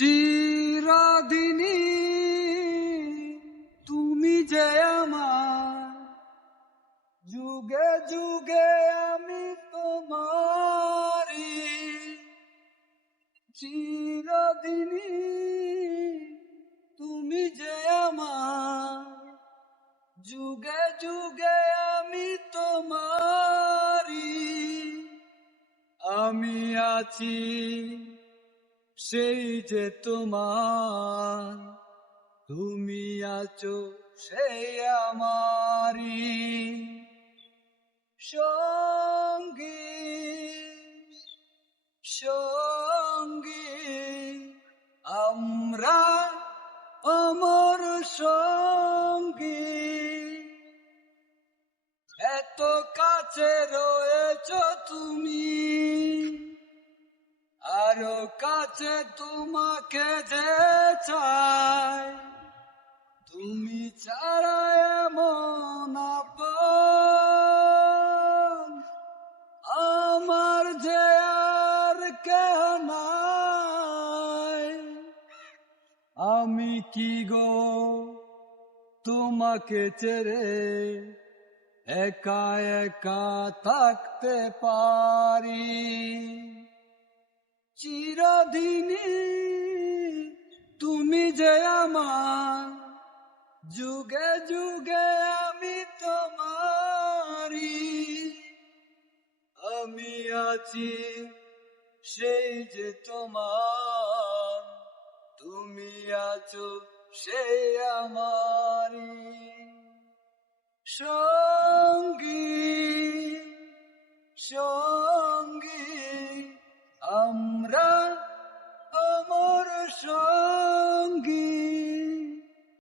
চিরদিনই তুমি যে আমার, যুগে যুগে আমি তোমারি। চিরদিনই তুমি যে আমার, যুগে যুগে আমি তোমারি। আমি আছি সেই যে তোমার, তুমি আছো সেই আমারি। সঙ্গী সঙ্গী আমরা অমর সঙ্গী, এত কাছে রয়েছো তুমি, আরো কাছে তোমাকে যে চাই। তুমি ছাড়া এমন আপন আমার যে আর কেহ নাই। আমি কি গো তোমাকে ছেড়ে একা একা থাকতে পারি। চিরদিনই তুমি যে আমার, যুগে যুগে আমি তোমারি। আমি আছি সেই যে তোমার, তুমি আছো সেই আমারি। সঙ্গী সঙ্গী আমরা অমর সঙ্গী।